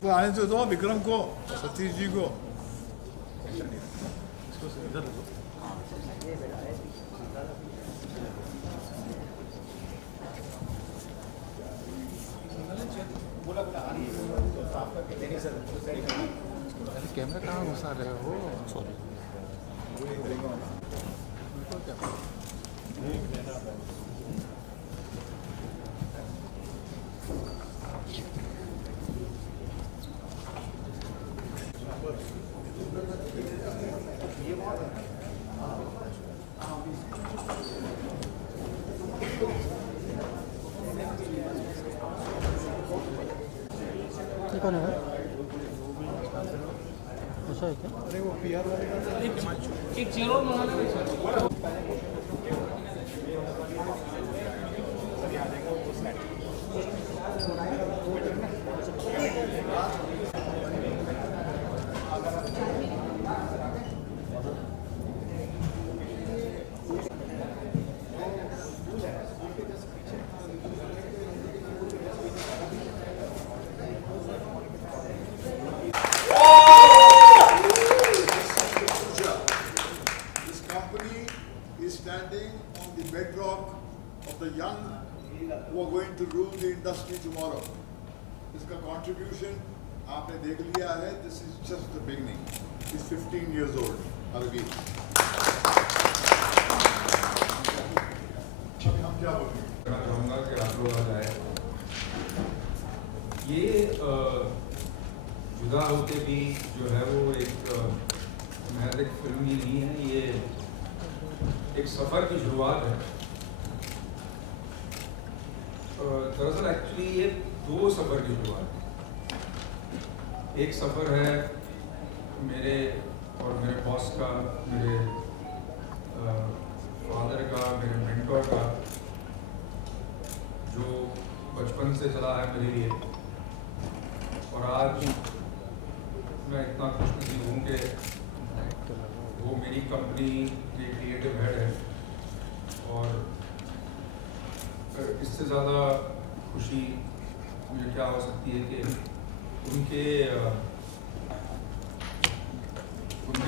वो आने तो दो विक्रम को, सतीश जी को। कैमरा कहाँ घुसा रहे हो? सॉरी। कौन है? ऐसा है क्या? अरे वो पीआर वाले एक चेयर और मंगा लेना। standing on the bedrock of the young who are going to rule the industry tomorrow. इसका contribution आपने देख लिया है. This is just the beginning. He's 15 years old. Arvind. अभी हम क्या बोलेंगे? मैं चाहूँगा कि आप लोग आ जाए. ये जुदा होके भी जो है वो एक महज एक फिल्म ही नहीं है, ये एक सफ़र की शुरुआत है. दरअसल एक्चुअली ये दो सफ़र की शुरुआत है. एक सफ़र है मेरे और मेरे बॉस का, मेरे फादर का, मेरे मेंटोर का, जो बचपन से चला है मेरे लिए. और आज मैं इतना खुशनसीब हूँ कि वो मेरी कंपनी के क्रिएटिव हेड है. और इससे ज़्यादा खुशी मुझे क्या हो सकती है कि उनके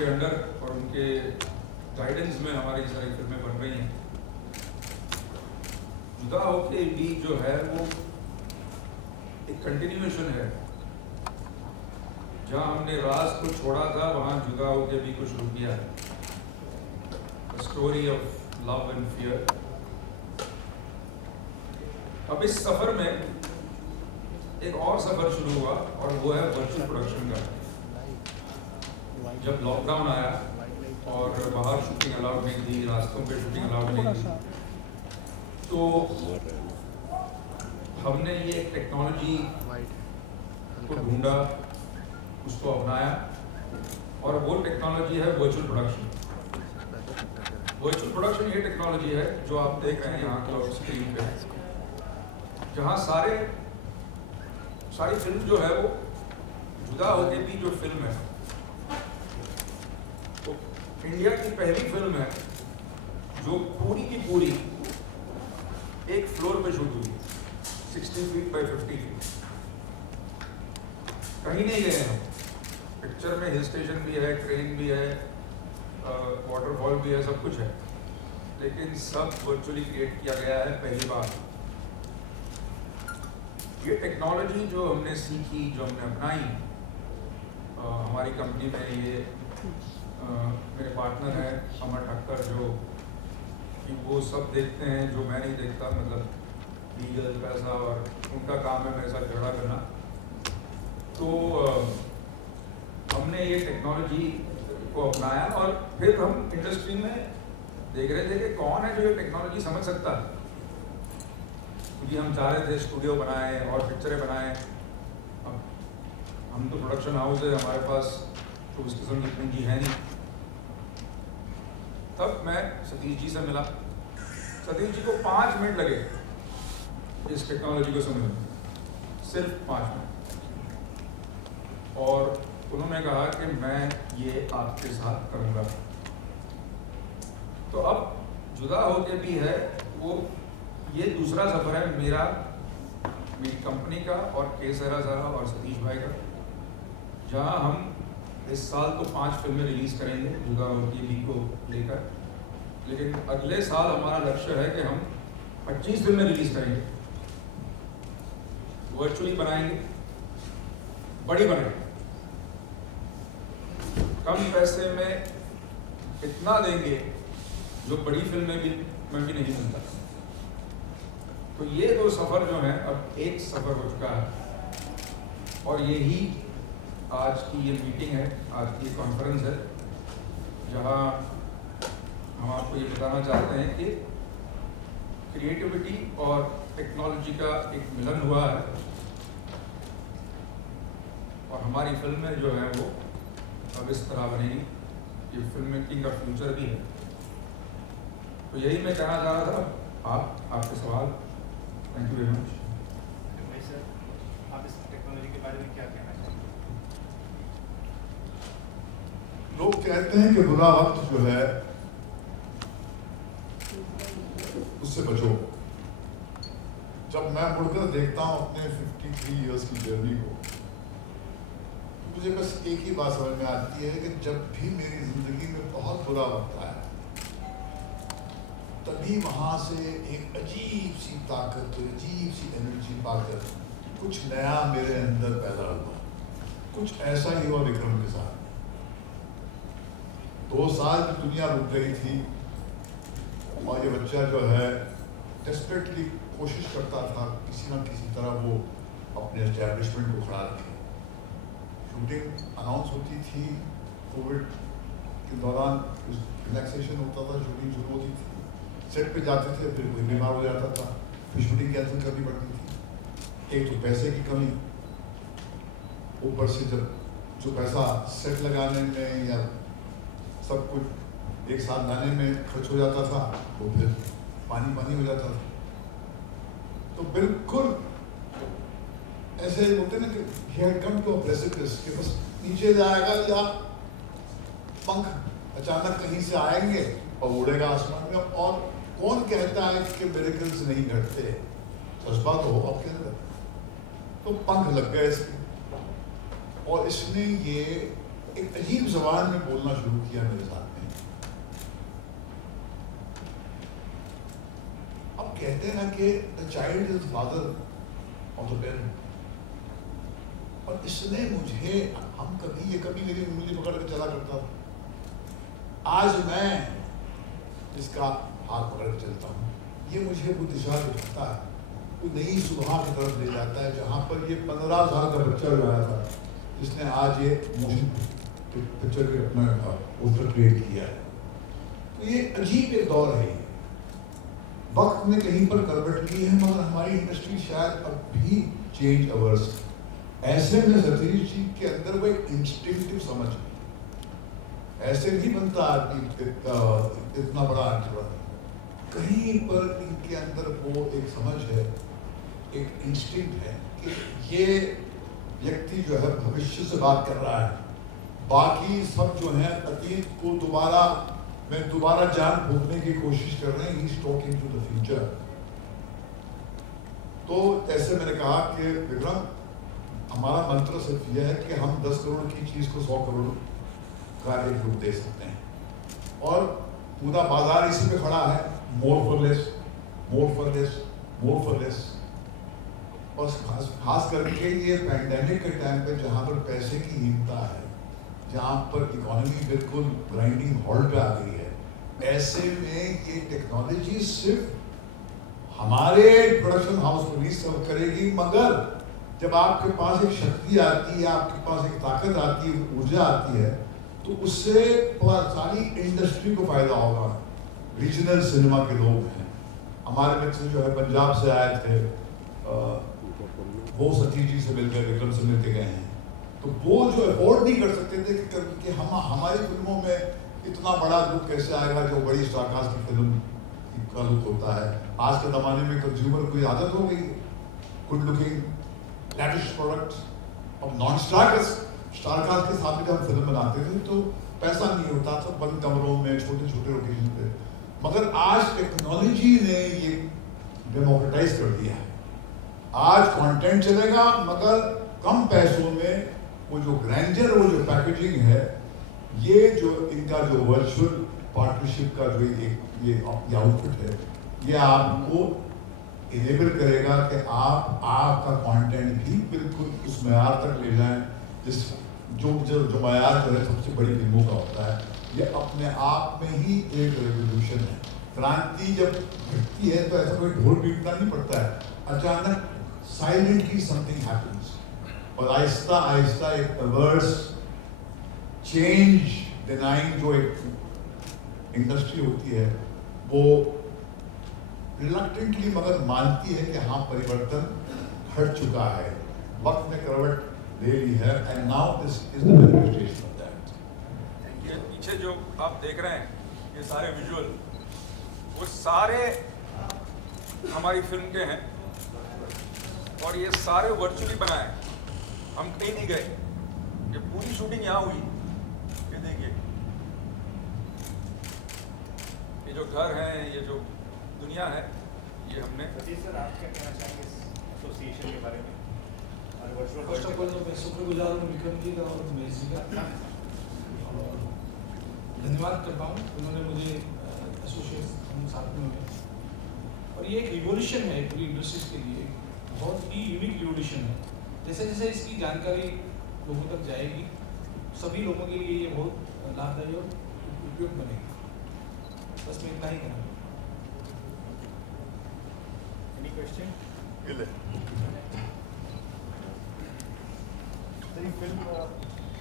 अंडर और उनके गाइडेंस में हमारी सारी फिल्में बन रही हैं. जुदा होके भी जो है वो एक कंटिन्यूएशन है. जहाँ हमने राज को छोड़ा था वहाँ जुदा होके भी कुछ रुक गया है. Story of love and fear. अब इस सफर में एक और सफर शुरू हुआ और वो है वर्चुअल प्रोडक्शन का. जब लॉकडाउन आया और बाहर शूटिंग अलाउड नहीं थी, रास्तों पे शूटिंग अलाउड नहीं थी, तो हमने ये टेक्नोलॉजी को ढूंढा, उसको अपनाया. और वो टेक्नोलॉजी है वर्चुअल प्रोडक्शन. वर्चुअल प्रोडक्शन ये टेक्नोलॉजी है जो आप देख रहे हैं यहाँ पर स्क्रीन पे, जहाँ सारी फिल्म जो है वो जुदा होके भी जो फिल्म है तो इंडिया की पहली फिल्म है जो पूरी की पूरी एक फ्लोर पे शूट हुई, 60 फीट बाई 50 फीट. कहीं नहीं गए हम. पिक्चर में हिल स्टेशन भी है, ट्रेन भी है, वाटरफॉल भी है, सब कुछ है, लेकिन सब वर्चुअली क्रिएट किया गया है पहली बार. ये टेक्नोलॉजी जो हमने सीखी, जो हमने अपनाई हमारी कंपनी में, ये मेरे पार्टनर हैं अमर ठक्कर, जो कि वो सब देखते हैं जो मैं नहीं देखता, मतलब लीगल पैसा, और उनका काम है मेरे साथ झगड़ा करना. तो हमने ये टेक्नोलॉजी को अपनाया और फिर हम इंडस्ट्री में देख रहे थे कि कौन है जो ये टेक्नोलॉजी समझ सकता है. क्योंकि हम चाह रहे थे स्टूडियो बनाए और पिक्चरें बनाए. अब हम तो प्रोडक्शन हाउस है, हमारे पास तो उस किस्म की पूंजी है नहीं. तब मैं सतीश जी से मिला. सतीश जी को 5 मिनट लगे इस टेक्नोलॉजी को समझने, सिर्फ 5 मिनट. और उन्होंने कहा कि मैं ये आपके साथ करूँगा. तो अब जुदा होके भी है वो, ये दूसरा सफ़र है मेरी कंपनी का और के सहरा साहब और सतीश भाई का. जहां हम इस साल तो 5 फिल्में रिलीज करेंगे जुगा और टीवी को लेकर, लेकिन अगले साल हमारा लक्ष्य है कि हम 25 फिल्में रिलीज करेंगे, वर्चुअली बनाएंगे, बड़ी बनाएंगे। कम पैसे में इतना देंगे जो बड़ी फिल्में भी नहीं मिलता। तो ये 2 सफ़र जो हैं अब एक सफ़र हो चुका है और यही आज की ये मीटिंग है, आज की ये कॉन्फ्रेंस है, जहां हम आपको ये बताना चाहते हैं कि क्रिएटिविटी और टेक्नोलॉजी का एक मिलन हुआ है और हमारी फिल्में जो है वो अब इस तरह बनेगी। ये फिल्म मेकिंग का फ्यूचर भी है। तो यही मैं कहना चाह रहा था। आपके सवाल। Thank you very much. भाई सर, आप इस टेक्नोलॉजी के बारे में क्या कहना चाहेंगे? लोग कहते हैं कि बुरा वक्त जो है उससे बचो। जब मैं मुड़कर देखता हूं अपने 53 इयर्स की जर्नी को, मुझे बस एक ही बात समझ में आती है कि जब भी मेरी जिंदगी में बहुत बुरा वक्त आया, तभी वहां से एक अजीब सी ताकत, अजीब सी एनर्जी पाकर कुछ नया मेरे अंदर पैदा हुआ। कुछ ऐसा ही हुआ विक्रम के साथ। 2 साल की दुनिया रुक गई थी और ये बच्चा जो है डेस्परेटली कोशिश करता था किसी न किसी तरह वो अपने एस्टैब्लिशमेंट को खड़ा रखे। शूटिंग अनाउंस होती थी, कोविड के दौरान रिलैक्सेशन होता था, शूटिंग शुरू होती थी, सेट पे जाते थे, फिर कोई बीमार हो जाता था, फिर शूटिंग कैंसिल करनी पड़ती थी। एक तो पैसे की कमी, ऊपर से जब जो पैसा सेट लगाने में या सब कुछ एक साथ लाने में खर्च हो जाता था, वो फिर पानी पानी हो जाता था। तो बिल्कुल ऐसे होते ना कि he had come to a precipice कि बस नीचे जाएगा या पंख अचानक कहीं से आएंगे और उड़ेगा आसमान में। और कौन कहता है कि मिरेकल्स नहीं घटते? जज्बा तो हो आपके अंदर। तो पंख लग गए इसके और इसने ये एक अजीब जबान में बोलना शुरू किया मेरे साथ में। अब कहते हैं ना कि the child is father of the parent. और इसने मुझे, हम कभी मेरी उंगली पकड़ के चला करता था, आज मैं इसका हाथ पकड़ के चलता हूँ। ये मुझे वो दिशा दिखाता है, वो नई सुबह की तरफ ले जाता है, जहाँ पर ये 15 साल का बच्चा जो आया था, जिसने आज ये मोशन पिक्चर के अपना पोस्टर क्रिएट किया है। तो ये अजीब एक दौर है। वक्त ने कहीं पर करवट ली है, मगर हमारी इंडस्ट्री शायद अब भी चेंज अवर्स। ऐसे में सतीश जी के अंदर वो एक इंस्टिंक्टिव समझ है। ऐसे नहीं बनता आदमी इतना बड़ा एक्टर, कहीं पर इनके अंदर वो एक समझ है, एक इंस्टिंक्ट है कि ये व्यक्ति जो है भविष्य से बात कर रहा है। बाकी सब जो है अतीत को दोबारा जान फूकने की कोशिश कर रहे हैं। He is talking to the future. तो ऐसे मैंने कहा कि विक्रम, हमारा मंत्र सिर्फ यह है कि हम 10 करोड़ की चीज को 100 करोड़ का एक रूप दे सकते हैं। और पूरा बाजार इसी पे खड़ा है, more for less, more for less, more for less. और खास करके ये पैंडेमिक के टाइम पे जहाँ पर पैसे की हीनता है, जहाँ पर इकोनॉमी बिल्कुल ग्राइंडिंग हॉल्ट पे आ गई है, ऐसे में ये टेक्नोलॉजी सिर्फ हमारे प्रोडक्शन हाउस को नहीं सर्व करेगी, मगर जब आपके पास एक शक्ति आती है, आपके पास एक ताकत आती है, ऊर्जा आती है, तो उससे सारी इंडस्ट्री को फायदा होगा। रीजनल सिनेमा के लोग हैं, हमारे मित्र जो है पंजाब से आए थे, वो सतीश जी से मिल गए, विक्रम से मिलके गए हैं। तो वो जो अफोर्ड नहीं कर सकते थे कि हम हमारी फिल्मों में इतना बड़ा लुक कैसे आएगा जो बड़ी स्टारकास्ट की फिल्म का लुक होता है। आज के ज़माने में कंज्यूमर को आदत हो गई गुड लुकिंग लेटेस्ट प्रोडक्ट्स। अब नॉन स्टारकास्ट के साथ में जब हम फिल्म बनाते थे तो पैसा नहीं होता था, बंद कमरों में छोटे छोटे लोकेशन पे। मगर आज टेक्नोलॉजी ने ये डेमोक्रेटाइज कर दिया है। आज कंटेंट चलेगा मगर कम पैसों में वो जो ग्रैंडर, वो जो पैकेजिंग है, ये जो इनका जो वर्चुअल पार्टनरशिप का जो ये आउटपुट है, ये आपको इनेबल करेगा कि आपका कंटेंट भी बिल्कुल उस मैयार तक ले जाएं जिस जो मैयार जो है सबसे बड़ी फिल्मों का होता है। ये अपने आप में ही एक रेवोल्यूशन है। क्रांति जब घटती है तो ऐसा कोई ढोल पीटना नहीं पड़ता है, अचानक साइलेंटली समथिंग हैपेंस और आहिस्ता आहिस्ता एक परवर्स चेंज डिनाइंग जो एक इंडस्ट्री होती है वो रिलक्टेंटली मगर मानती है कि हाँ परिवर्तन घट चुका है, वक्त ने करवट ले ली है, and now this is the manifestation of that. ये पीछे जो आप देख रहे हैं, ये सारे विजुअल, वो सारे हमारी फिल्म के हैं और ये सारे वर्चुअली बनाए, हम कहीं नहीं गए, ये पूरी शूटिंग यहाँ हुई। ये देखिए, ये जो घर है, ये जो दुनिया है, ये हमने। सर आप क्या कहना चाहेंगे इस एसोसिएशन के बारे में? फर्स्ट ऑफ ऑल तो मैं शुक्रगुजार हूँ विक्रम जी का और महेश जी का, और धन्यवाद करता हूँ उन्होंने मुझे एसोसिएट हम साथ में हुए। और ये एक रिवोल्यूशन है पूरी इंडस्ट्रीज के लिए, बहुत ही यूनिक रिवोल्यूशन है। जैसे जैसे इसकी जानकारी लोगों तक जाएगी, सभी लोगों के लिए ये बहुत लाभदायी और उपयुक्त बनेगी। बस मैं इतना ही कहना। Any question? सर ये फिल्म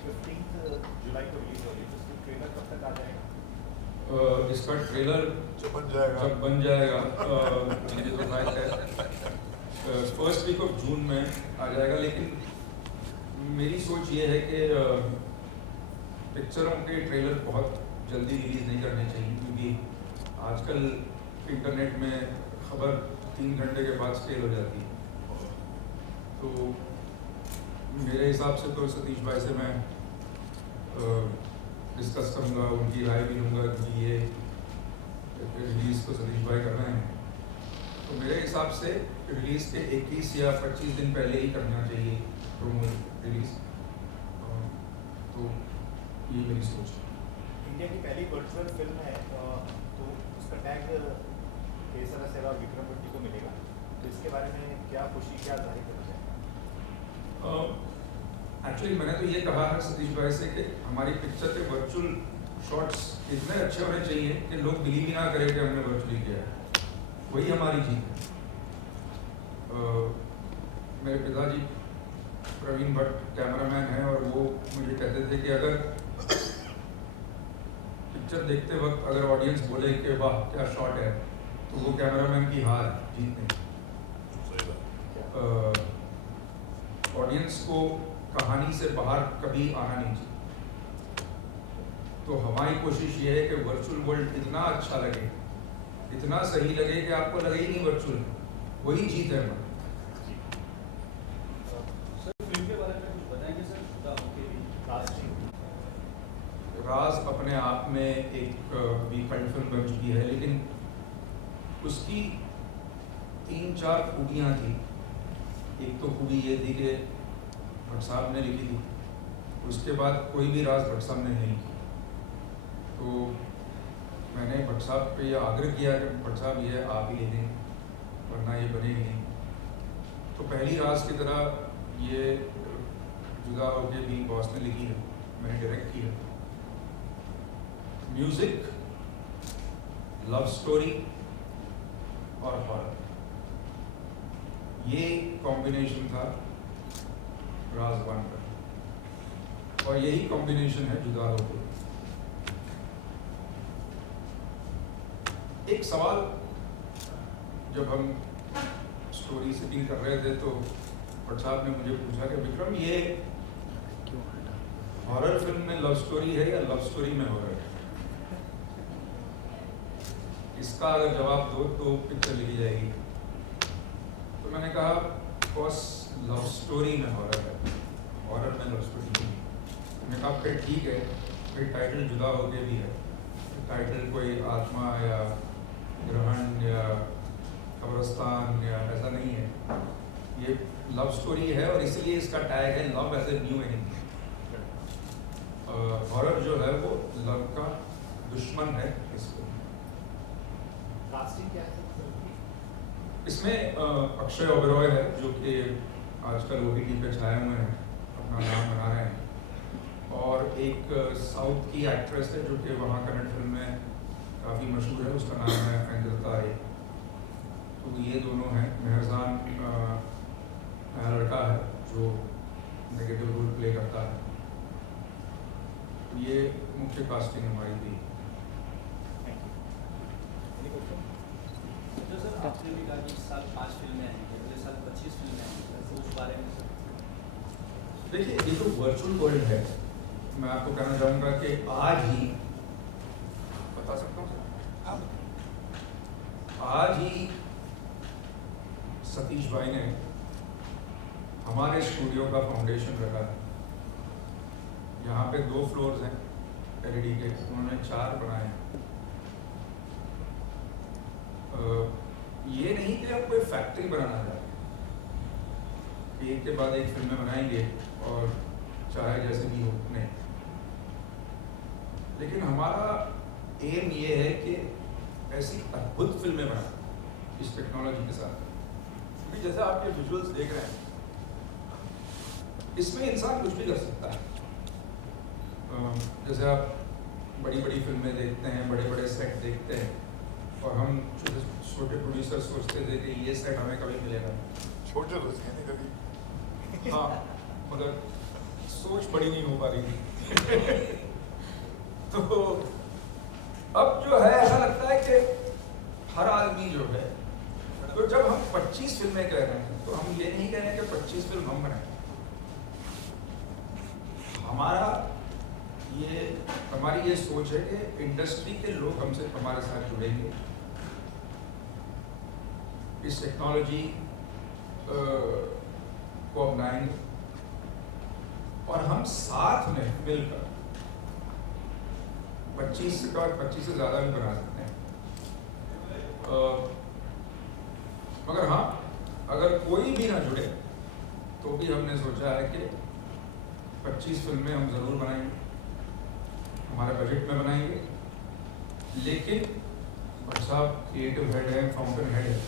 15 जुलाई को रिलीज हो रही है, इसका ट्रेलर कब तक आ जाएगा? इसका ट्रेलर जब बन जाएगा मुझे तो जाहिर है फर्स्ट वीक ऑफ जून में आ जाएगा। लेकिन मेरी सोच ये है कि पिक्चरों के ट्रेलर बहुत जल्दी रिलीज नहीं करने चाहिए, क्योंकि आजकल इंटरनेट में खबर 3 घंटे के बाद स्टेल हो जाती है। तो मेरे हिसाब से तो सतीश भाई से मैं डिस्कस करूँगा, उनकी राय भी लूँगा, क्योंकि ये रिलीज़ तो सतीश भाई कर रहे हैं। तो मेरे हिसाब से रिलीज़ के 21 या 25 दिन पहले ही करना चाहिए प्रोमो रिलीज़। तो ये मेरी सोच है। इंडिया की पहली वर्चुअल फिल्म है, तो उसका टैग केसरा सेवा विक्रम भट्टी को मिलेगा, तो इसके बारे में क्या खुशी, क्या जाहिर करना चाहिए? एक्चुअली मैंने तो ये कहा है सतीश भाई से कि हमारी पिक्चर के वर्चुअल शॉट्स इतने अच्छे होने चाहिए कि लोग बिलीव ही ना करें कि हमने वर्चुअली किया है, वही हमारी जीत है। मेरे पिताजी प्रवीण भट्ट कैमरामैन हैं और वो मुझे कहते थे कि अगर पिक्चर देखते वक्त अगर ऑडियंस बोले कि वाह क्या शॉट है, तो वो कैमरामैन की हार है, जीत नहीं। ऑडियंस को कहानी से बाहर कभी आना नहीं चाहिए। तो हमारी कोशिश ये है कि वर्चुअल वर्ल्ड इतना अच्छा लगे, इतना सही लगे कि आपको लगे ही नहीं वर्चुअल, वही जीत है हमारी। सर फिल्म के बारे में कुछ बताएंगे सर? राज अपने आप में एक वीकेंड फिल्म बन चुकी है, लेकिन उसकी 3-4 खूबियाँ थी। एक तो खूबी ये थी कि भट्ट साहब ने लिखी थी, उसके बाद कोई भी राज भट्ट साहब ने नहीं की। तो मैंने भट्ट साहब पे ये आग्रह किया कि भट्ट साहब ये आप ही ले दें, वरना ये बनेगी नहीं। तो पहली राज की तरह ये जुदा होके भी बॉस ने लिखी है, मैंने डायरेक्ट की है। म्यूजिक, लव स्टोरी और हॉरर, ये कॉम्बिनेशन था राज 1 का, और यही कॉम्बिनेशन है जुदा होके। एक सवाल जब हम स्टोरी सेटिंग कर रहे थे तो भट्ट साहब ने मुझे पूछा कि विक्रम ये हॉरर फिल्म में लव स्टोरी है या लव स्टोरी में हॉरर है? इसका अगर जवाब दो तो पिक्चर लिखी जाएगी। तो मैंने कहा ऑफकोर्स लव स्टोरी में हॉरर है, हॉरर में लव स्टोरी नहीं। मैंने कहा फिर ठीक है, फिर टाइटल जुदा होके भी है, टाइटल कोई आत्मा या ग्रहण या कब्रस्तान या ऐसा नहीं है, ये लव स्टोरी है और इसलिए इसका टैग है love as a new enemy. Horror जो है वो लव का दुश्मन है इस फिल्म में। कास्टिंग क्या है? इसमें अक्षय ओबेरॉय है जो कि आजकल OTT पे छाए हुए हैं, अपना नाम बना रहे हैं, और एक साउथ की एक्ट्रेस है जो कि वहाँ कन्नड़ फिल्म में काफ़ी मशहूर है, उसका नाम है अंजलता रे। तो ये दोनों हैं। मेहरजान नया लड़का है जो नेगेटिव रोल प्ले करता है। ये मुख्य कास्टिंग हमारी थी। तो सर आपने भी कहा कि इस साल 5 फिल्में आएंगी, अगले साल 25 फिल्में आएंगी, तो उस बारे में सर देखिए, ये तो वर्चुअल वर्ल्ड है। मैं आपको कहना चाहूँगा कि आज ही बता सकता हूँ सर, आज ही सतीश भाई ने हमारे स्टूडियो का फाउंडेशन रखा है। यहाँ पे 2 फ्लोर्स हैं LED के, उन्होंने 4 बनाए हैं। ये नहीं कि आप कोई फैक्ट्री बनाना चाहते, एक के बाद एक फिल्में बनाएंगे और चाहे जैसे भी हो, नहीं। लेकिन हमारा एम ये है कि ऐसी अद्भुत फिल्में बनाएं इस टेक्नोलॉजी के साथ। क्योंकि जैसे आप ये विजुअल्स देख रहे हैं, इसमें इंसान कुछ भी कर सकता है। जैसे आप बड़ी बड़ी फिल्में देखते हैं, बड़े बड़े सेट देखते हैं, और हम छोटे प्रोड्यूसर सोचते थे कि ये सेट हमें कभी मिलेगा। छोटे रोज नहीं कभी। हाँ, मगर सोच बड़ी नहीं हो पा रही थी। तो अब जो है ऐसा लगता है कि हर आदमी जो है, तो जब हम 25 फिल्में कह रहे हैं तो हम ये नहीं कह रहे हैं कि 25 फिल्म हम बनाएं। हमारी ये सोच है कि इंडस्ट्री के लोग हमसे हमारे साथ जुड़ेंगे, इस टेक्नोलॉजी को अपनाएंगे, और हम साथ में मिलकर 25 से ज़्यादा भी बना सकते हैं। मगर हाँ, अगर कोई भी ना जुड़े तो भी हमने सोचा है कि 25 फिल्में हम ज़रूर बनाएंगे, हमारे बजट में बनाएंगे। लेकिन भट्ट साहब क्रिएटिव हेड है, फाउंटेन हेड है,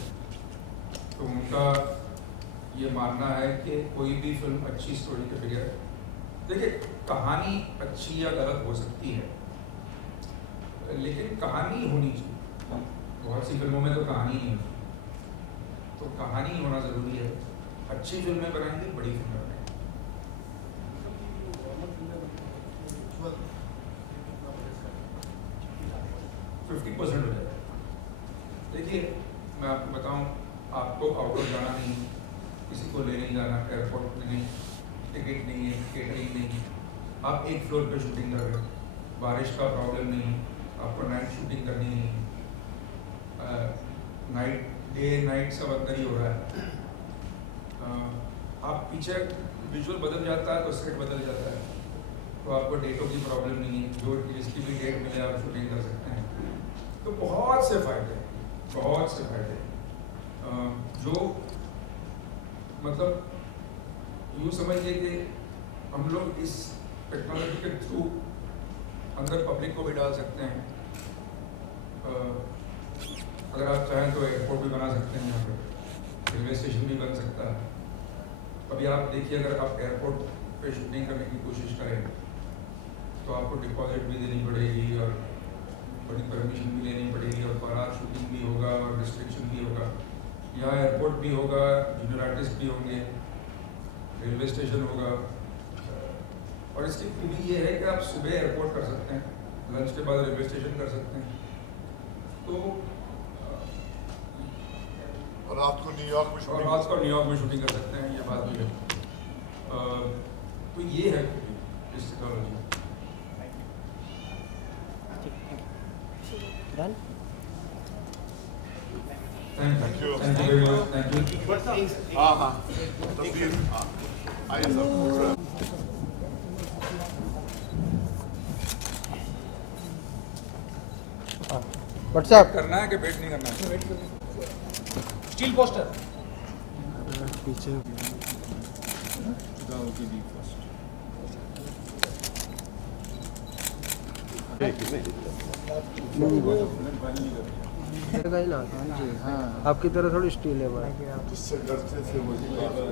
तो उनका ये मानना है कि कोई भी फिल्म अच्छी स्टोरी के बगैर, देखिए कहानी अच्छी या गलत हो सकती है, लेकिन कहानी होनी चाहिए। बहुत सी फिल्मों में तो कहानी नहीं होती, तो कहानी होना ज़रूरी है। अच्छी फिल्में बनाएंगे, बड़ी फिल्में बनाएंगे। 50% हो जाएगा। देखिए, मैं आपको बताऊं, आपको आउटडोर जाना नहीं, किसी को ले नहीं जाना, एयरपोर्ट में नहीं, टिकट नहीं है, केटरिंग नहीं, आप एक फ्लोर पे शूटिंग कर रहे हो, बारिश का प्रॉब्लम नहीं, आपको नाइट शूटिंग करनी नहीं, नाइट डे नाइट सब अंदर ही हो रहा है। आप पीछे विजुअल बदल जाता है तो सेट बदल जाता है, तो आपको डेटों की प्रॉब्लम नहीं है, जो जिसकी भी डेट मिले आप शूटिंग कर सकते हैं। तो बहुत से फायदे, बहुत से फायदे, जो मतलब यूँ समझिए कि हम लोग इस टेक्नोलॉजी के थ्रू अंदर पब्लिक को भी डाल सकते हैं। अगर आप चाहें तो एयरपोर्ट भी बना सकते हैं, यहाँ पे रेलवे स्टेशन भी बन सकता है। अभी आप देखिए, अगर आप एयरपोर्ट पे शूटिंग करने की कोशिश करें तो आपको डिपॉजिट भी देनी पड़ेगी और बड़ी परमिशन भी लेनी पड़ेगी, और बारात शूटिंग भी होगा और रिस्ट्रिक्शन भी होगा। यहाँ एयरपोर्ट भी होगा, जूनियर आर्टिस्ट भी होंगे, रेलवे स्टेशन होगा, और इसकी खूबी ये है कि आप सुबह एयरपोर्ट कर सकते हैं, लंच के बाद रेलवे स्टेशन कर सकते हैं, तो और रात को न्यूयॉर्क में शूटिंग कर सकते हैं, ये बात भी है। तो ये है इस technology. Done. Thank you very much, thank you. हाँ हाँ, तस्वीर हाँ, आइए सर। व्हाट्सएप करना है कि वेट नहीं करना है? स्टील पोस्टर पीछे का ही ना जी हाँ आपकी तरह थोड़ी स्टील है भाई जिससे डरते थे वही बात है।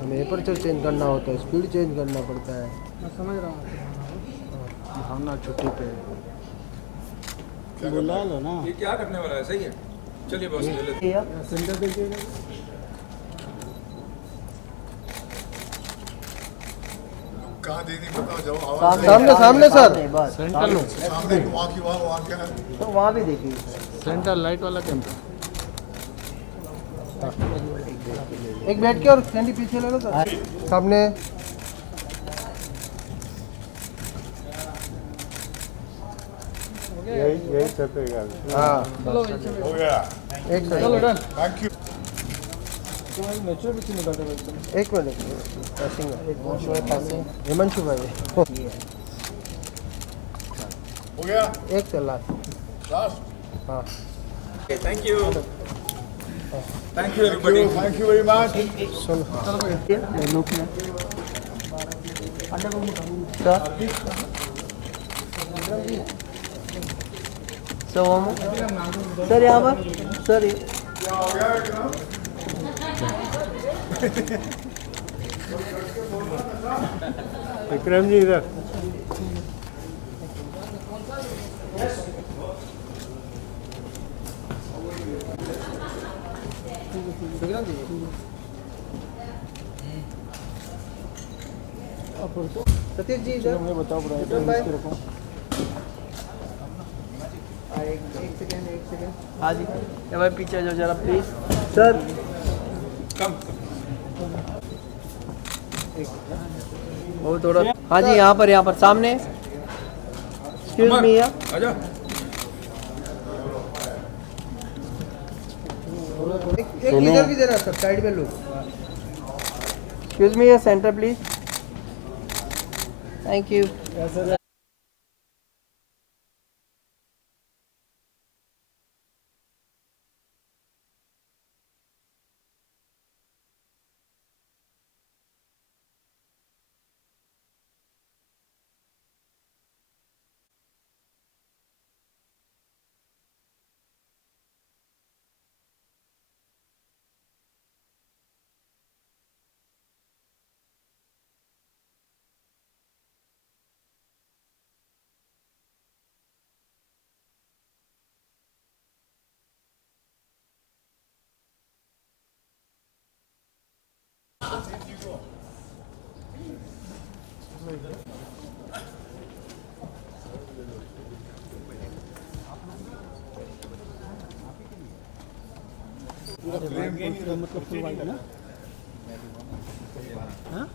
हमें एपर्चर चेंज करना होता है, स्पीड चेंज करना पड़ता है। मैं समझ रहा हूँ। भावना छुट्टी पे बुला लो ना। ये क्या करने वाला है? सही है, चलिए बॉस ले लेते हैं। सेंटर देखिएगा। कहाँ देनी बताओ, जाओ आवाज सामने सामने सर सेंट्रल सामने वहाँ की वहाँ क्या है? तो वहाँ भी देखिए। सेंट्रल लाइट वाला कैमरा एक बैठ के और कैंडी पीछे ले लो सर। सामने यही चलेगा। हाँ चलो नीचे हो गया, एक चलो second, done. Thank you. Natural picture निकालते हैं। एक मिनट हिमांशु भाई हो गया एक से लास्ट। लास्ट। हाँ thank you everybody. Thank you very much. सुनो लुक में सर यहाँ पर सर क्या हो गया विक्रम? विक्रम जी इधर। सतीश जी इधर मुझे बताओ विक्रम ब्राइट भाई। रखो। एक सेकंड हाँ जी ये भाई पीछे जो जरा प्लीज सर। वो थोड़ा हाँ जी यहाँ पर सामने एक्सक्यूज मी आजा। एक इधर भी देना सर, साइड में लोग। Excuse me centre please, thank you. मतलब फुल वाइट ना। हाँ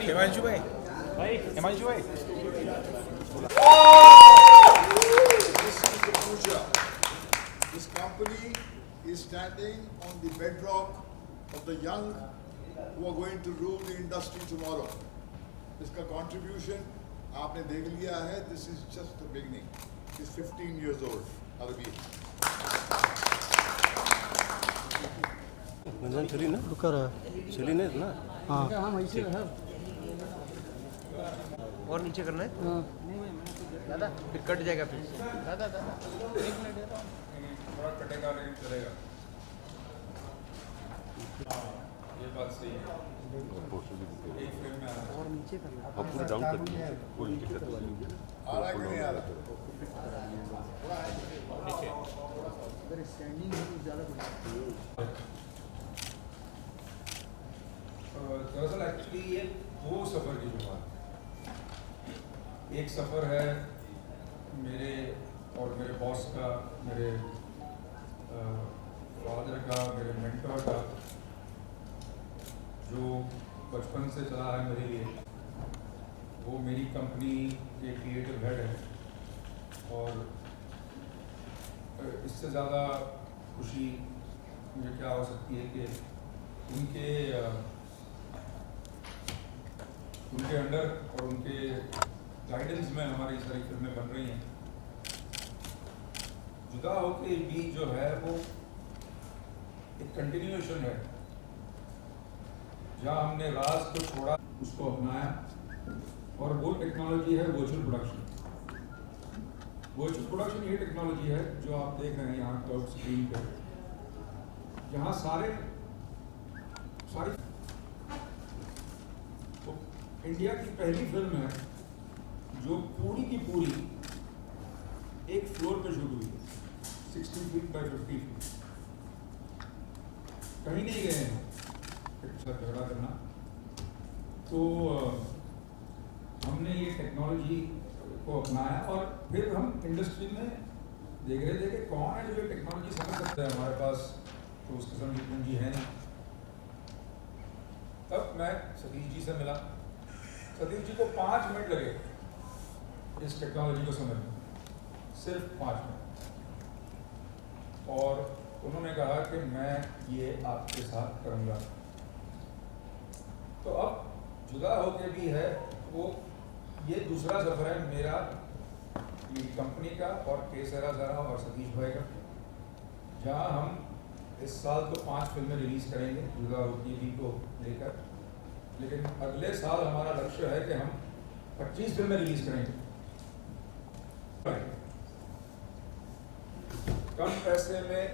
हिमांशु भाई, हिमांशु भाई। This company is standing on the bedrock of the young who are going to rule the industry tomorrow. इसका contribution आपने देख लिया है. This is just the beginning. He's 15 years old. Arbi. मंजन चली ना रुका रहा चली नहीं ना हाँ हाँ वैसे है। और नीचे करना है हाँ दादा, फिर कट जाएगा फिर। दादा थोड़ा कटेगा लेकिन चलेगा। ये बात सही है। एक फ्रेम में आ रहा है। और नीचे करना अब पूरा डाउन कर दिया कोई दिक्कत नहीं है आ रहा है कि नहीं आ रहा? अगर स्टैंडिंग है तो ज़्यादा दरअसल एक्चुअली ये दो सफ़र की शुरुआत। एक सफ़र है मेरे और मेरे बॉस का, मेरे फादर का, मेरे मेंटर का, जो बचपन से चला है मेरे लिए। वो मेरी कंपनी के क्रिएटिव हेड है और इससे ज़्यादा खुशी मुझे क्या हो सकती है कि उनके अंडर और उनके गाइडेंस में हमारी सारी फिल्में बन रही हैं। जुदा होके भी जो है वो एक कंटिन्यूएशन है। जहाँ हमने राज को छोड़ा उसको अपनाया और वो टेक्नोलॉजी है वर्चुअल प्रोडक्शन। वर्चुअल प्रोडक्शन ये टेक्नोलॉजी है जो आप देख रहे हैं यहाँ क्लाउड स्क्रीन पे, जहाँ सारी तो इंडिया की पहली फिल्म है जो पूरी की पूरी एक फ्लोर पे शूट हुई है, 60 फीट बाय 50 फीट। कहीं नहीं गए हैं झगड़ा करना। तो हमने ये टेक्नोलॉजी को अपनाया और फिर हम इंडस्ट्री में देख रहे थे कि कौन है जो ये टेक्नोलॉजी समझ सकता है। हमारे पास तो उस किस्म की पूंजी है नहीं। तब मैं सतीश जी से मिला। सतीश जी को 5 मिनट लगे इस टेक्नोलॉजी को समझने, सिर्फ 5 मिनट। और उन्होंने कहा कि मैं ये आपके साथ करूँगा। तो अब जुदा होके भी है वो, ये दूसरा सफ़र है मेरा ये कंपनी का और केसरा ज़रा और सतीश भाई का, जहाँ हम इस साल तो 5 फिल्में रिलीज़ करेंगे जुदा होके भी को लेकर, लेकिन अगले साल हमारा लक्ष्य है कि हम 25 फिल्में रिलीज़ करेंगे। कम पैसे में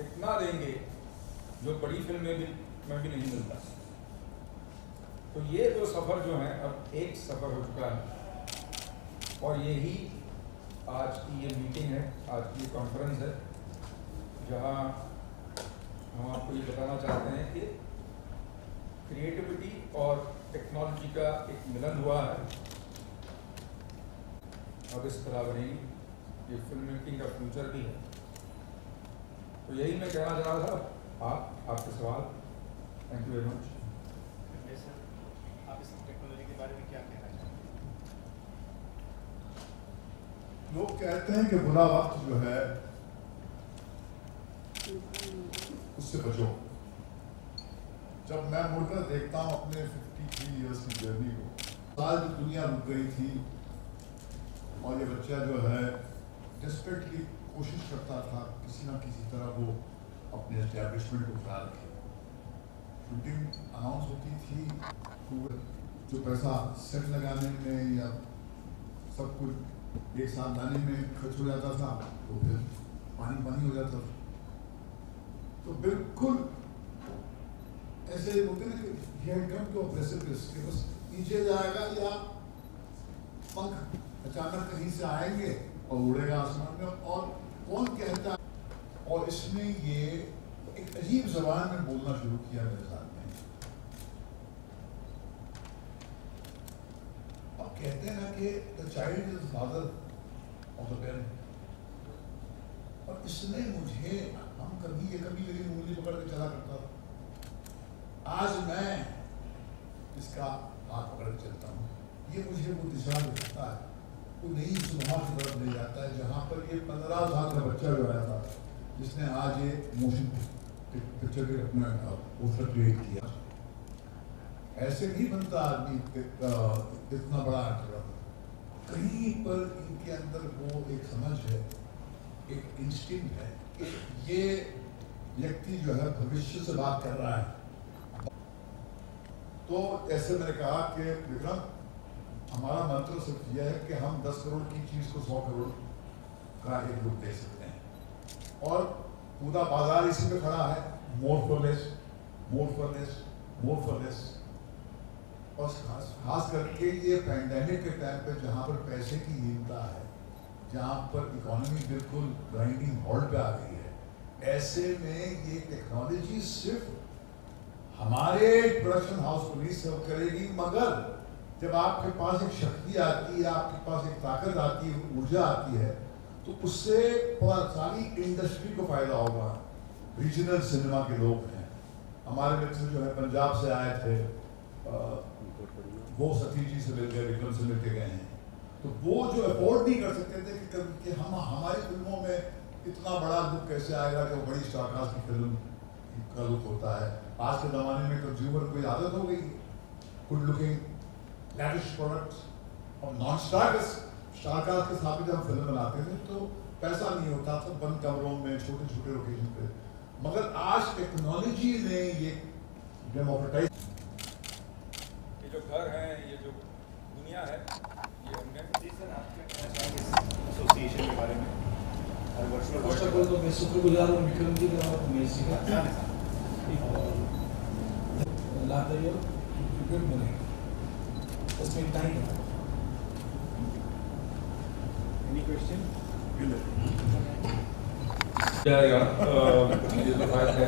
इतना देंगे जो बड़ी फिल्में में भी नहीं मिलता। तो ये दो सफ़र जो हैं अब एक सफ़र हो चुका है और यही आज की ये मीटिंग है, आज की ये कॉन्फ्रेंस है, जहाँ हम आपको ये बताना चाहते हैं कि क्रिएटिविटी और टेक्नोलॉजी का एक मिलन हुआ है। अब इस तरह बनेगी, ये फिल्म मेकिंग का फ्यूचर भी है। तो यही मैं कहना चाह रहा था। आपके सवाल। Thank you very much. आप इस टेक्नोलॉजी के बारे में क्या कहना चाहते हैं? लोग कहते हैं कि बुरा वक्त जो है उससे बचो। जब मैं मुड़कर देखता हूँ अपने 53 इयर्स की जर्नी को, आज दुनिया रुक गई थी और ये बच्चा जो है डेस्परेटली कोशिश करता था किसी ना किसी तरह वो अपने एस्टेब्लिशमेंट को खड़ा रखे। शूटिंग अनाउंस होती थी तो जो पैसा सेट लगाने में या सब कुछ एक साथ लाने में खर्च हो जाता था, तो फिर पानी हो जाता था। तो बिल्कुल ऐसे होते ना कि कम के प्रेसिपिस के बस नीचे जाएगा या पंख अचानक कहीं से आएंगे और उड़ेगा आसमान में। और कौन कहता है, और इसने ये एक अजीब जबान में बोलना शुरू किया मेरे साथ में। अब कहते हैं ना कि the child is father of the parent, और इसने मुझे, हम कभी मेरी उंगली पकड़ के चला करता था, आज मैं इसका हाथ पकड़ के चलता हूँ। ये मुझे वो दिशा दिखाता है, वो नई सुबह की तरफ ले जाता है, जहाँ पर ये 15 साल का बच्चा जो आया था जिसने आज ये मोशन पिक्चर के अपना पोस्टर क्रिएट किया। ऐसे नहीं बनता आदमी इतना बड़ा एक्टर। कहीं पर इनके अंदर वो एक समझ है, एक इंस्टिंक्ट है कि ये व्यक्ति जो है भविष्य से बात कर रहा है। तो ऐसे मैंने कहा कि विक्रम, हमारा मंत्र सिर्फ यह है कि हम 10 करोड़ की चीज को 100 करोड़ का एक रूप दे सकते हैं, और पूरा बाजार इसी पे खड़ा है, more for less, more for less, more for less. और खास करके ये पैंडेमिक के टाइम पे जहाँ पर पैसे की हीनता है, जहाँ पर इकोनॉमी बिल्कुल ग्राइंडिंग हॉल्ट पे आ गई है, ऐसे में ये टेक्नोलॉजी सिर्फ हमारे प्रोडक्शन हाउस को नहीं सर्व करेगी, मगर जब आपके पास एक शक्ति आती है, आपके पास एक ताकत आती है, ऊर्जा आती है, तो उससे सारी इंडस्ट्री को फायदा होगा। रीजनल सिनेमा के लोग हैं, हमारे मित्र जो है पंजाब से आए थे, वो सतीश जी से मिल गए, विक्रम से मिल के गए हैं। तो वो जो अफोर्ड नहीं कर सकते थे कि हम हमारी फिल्मों में इतना बड़ा लुक कैसे आएगा कि वो बड़ी स्टारकास्ट की फिल्म का लुक होता है। आज के ज़माने में कंज्यूमर को आदत हो गई गुड लुकिंग लैविश प्रोडक्ट्स और नॉन स्टारकास्ट के साथ भी जब हम फिल्म बनाते थे तो पैसा नहीं होता था, बंद कमरों में छोटे छोटे लोकेशन पे। मगर आज टेक्नोलॉजी ने ये डेमोक्रेटाइज, ये जो घर है, ये जो दुनिया है, ये हमने एसोसिएशन के बारे में और फर्स्ट ऑफ वर्चुअल ऑल तो मैं शुक्रगुजार हूँ विक्रम जी का और उमेश जी का और लाभदायक क्रिकेट बनेगा उसमें टाइम एनी क्वेश्चन जाएगा ये तो बात है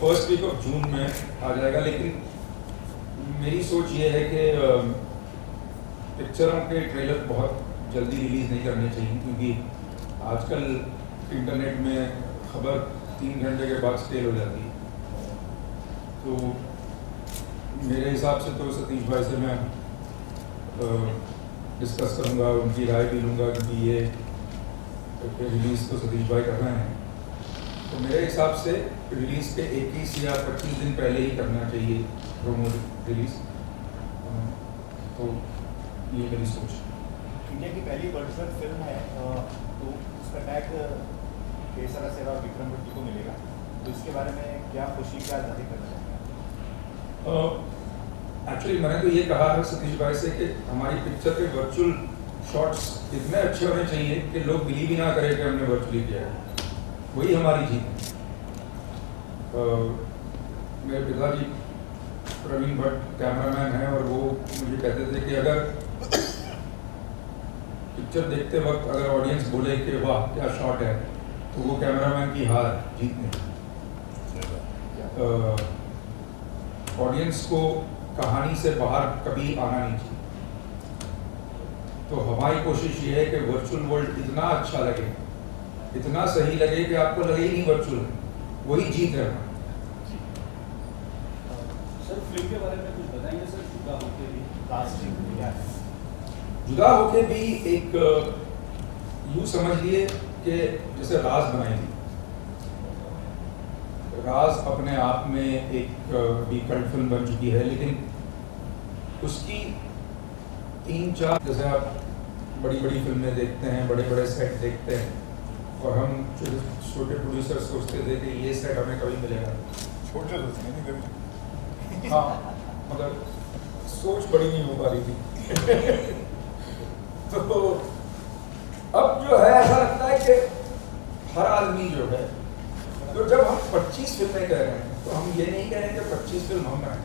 फर्स्ट वीक ऑफ जून में आ जाएगा। लेकिन मेरी सोच ये है कि पिक्चरों के ट्रेलर बहुत जल्दी रिलीज़ नहीं करने चाहिए, क्योंकि आजकल इंटरनेट में खबर 3 घंटे के बाद स्टेल हो जाती है। तो मेरे हिसाब से तो सतीश भाई से मैं डिस्कस करूँगा, उनकी राय भी लूँगा, क्योंकि ये रिलीज़ तो सतीश भाई कर रहे हैं। तो मेरे हिसाब से रिलीज़ के 21 या 25 दिन पहले ही करना चाहिए प्रोमो रिलीज़। तो ये मेरी सोच है। इंडिया की पहली वर्चुअल फिल्म है तो उसका टैग केसरा सेवा विक्रम भट्टी को मिलेगा, तो इसके बारे में क्या खुशी क्या जाहिर करना चाहेंगे? एक्चुअली मैंने तो ये कहा है सतीश भाई से कि हमारी पिक्चर के वर्चुअल शॉट्स इतने अच्छे होने चाहिए कि लोग बिलीव ही ना करें कि हमने वर्चुअली किया है। वही हमारी जीत है। मेरे पिताजी प्रवीण भट्ट कैमरामैन हैं और वो मुझे कहते थे कि अगर पिक्चर देखते वक्त अगर ऑडियंस बोले कि वाह क्या शॉट है, तो वो कैमरामैन की हार जीतने। ऑडियंस को कहानी से बाहर कभी आना नहीं चाहिए। तो हमारी कोशिश ये है कि वर्चुअल वर्ल्ड इतना अच्छा लगे, इतना सही लगे कि आपको लगे ही नहीं वर्चुअल है। वही जीत है। सर फिल्म के बारे में कुछ बताएंगे सर? जुदा होके भी कास्टिंग क्या है? जुदा होके भी एक यूँ समझ लिए कि जैसे राज बनाई थी। राज अपने आप में एक भी कल्ट फिल्म बन चुकी है, लेकिन उसकी 3-4 जैसे आप बड़ी बड़ी फिल्में देखते हैं, बड़े बड़े सेट देखते हैं, और हम छोटे प्रोड्यूसर सोचते थे कि ये सेट हमें कभी मिलेगा। छोटे सोचते नहीं कभी। हाँ, मगर सोच बड़ी नहीं हो पा रही थी। तो अब जो है ऐसा लगता है कि हर आदमी जो है, तो जब हम 25 फिल्में कह रहे हैं तो हम ये नहीं कह रहे कि 25 फिल्म हम बनाएं।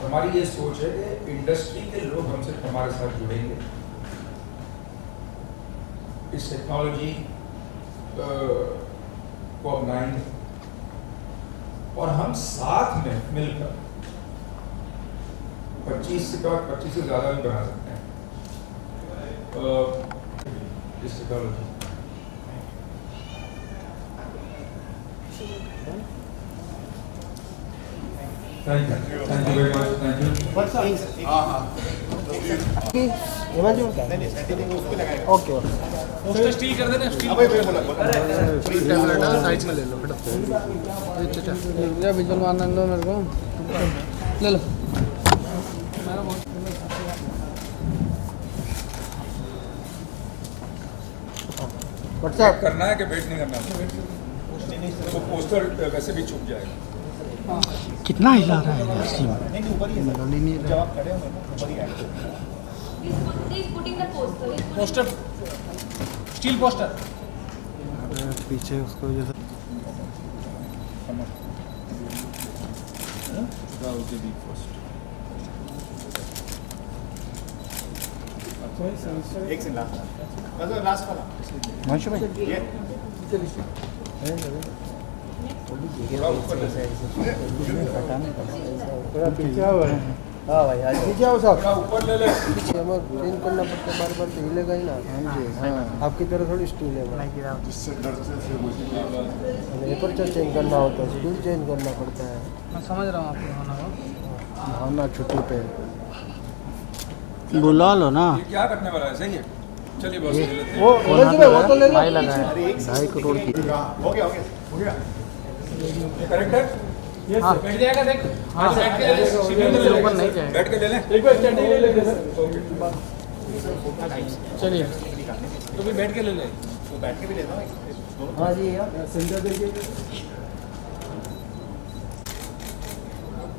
हमारी ये सोच है कि इंडस्ट्री के लोग हमसे हमारे साथ जुड़ेंगे, इस टेक्नोलॉजी को अपनाएंगे और हम साथ में मिलकर 25 से ज़्यादा भी बना सकते हैं इस technology. Thank you very much. Thank you. हाँ हाँ हेमंत जी ओके पोस्टर स्टील कर देना, स्टील साइज में ले लो। विजुअल मारना दो मेरे को, ले लो। व्हाट्सएप करना है कि वेट नहीं करना है? तो पोस्टर वैसे भी छुप जाएगा। कितना हिला रहा है यार सीन? नहीं ऊपर ही है, जब आप खड़े होंगे ऊपर ही आएगा। He's putting the poster. He's putting poster, steel poster. पीछे उसको जैसे एक से लास्ट वाला मंशु भाई ये थोड़ा पीछे आओ। हाँ भाई आज पीछे आओ साहब। ऊपर ले ले। पीछे हमें चेंज करना पड़ता है, बार बार तो हिलेगा ही ना। हाँ जी हाँ आपकी तरह थोड़ी स्टूल है। जिससे डरते थे मुझे टेम्परेचर चेंज करना होता है, स्पीड चेंज करना पड़ता है। मैं समझ रहा हूँ आपकी भावना को। भावना छुट्टी पे बुला लो ना। ये क्या करने वाला है? सही है, चलिए बॉस ले लेते हैं। वो वो तो ले लो। भाई लगा है 2.5 करोड़ की। हो गया ये करेक्ट है? हाँ बैठ जाएगा देख। हाँ बैठ के ऊपर नहीं जाएगा। बैठ के ले लें। एक बार स्टैंडिंग ले लेते सर। चलिए तो भी बैठ के ले ले। तो बैठ के भी लेता हूँ हाँ जी यार सेंटर देखिए।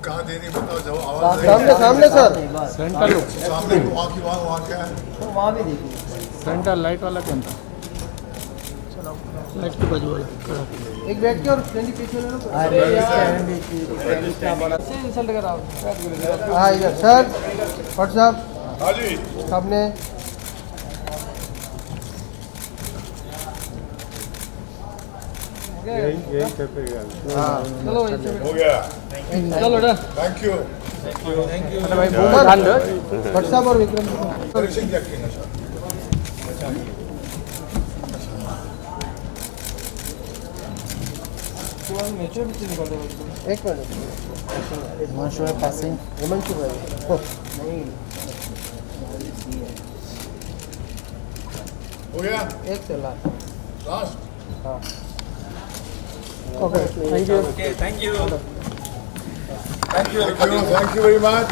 कहाँ देनी बताओ, जब आवाज सामने सामने सर सेंटर लुक, सामने वहाँ की वहाँ क्या है? वहाँ भी देखिए। सेंटर लाइट वाला कौन था? लाइट की बाजू वाला। एक बैठ के और फ्रेंड पीछे ले लो। अरे क्या बड़ा से इंसल्ट कराओ। हाँ इधर सर व्हाट्सअप हाँ जी, सामने हाँ चलो वहीं से हो गया, चलो डन। Thank you. भाई ध्यान दो व्हाट्सअप और विक्रम फिनिशिंग क्या की ना सर? एक मिनट हिमांशु है पासिंग। हिमांशु भाई नहीं हो गया एक चला लास्ट। हाँ okay thank you. Okay thank you thank you very much.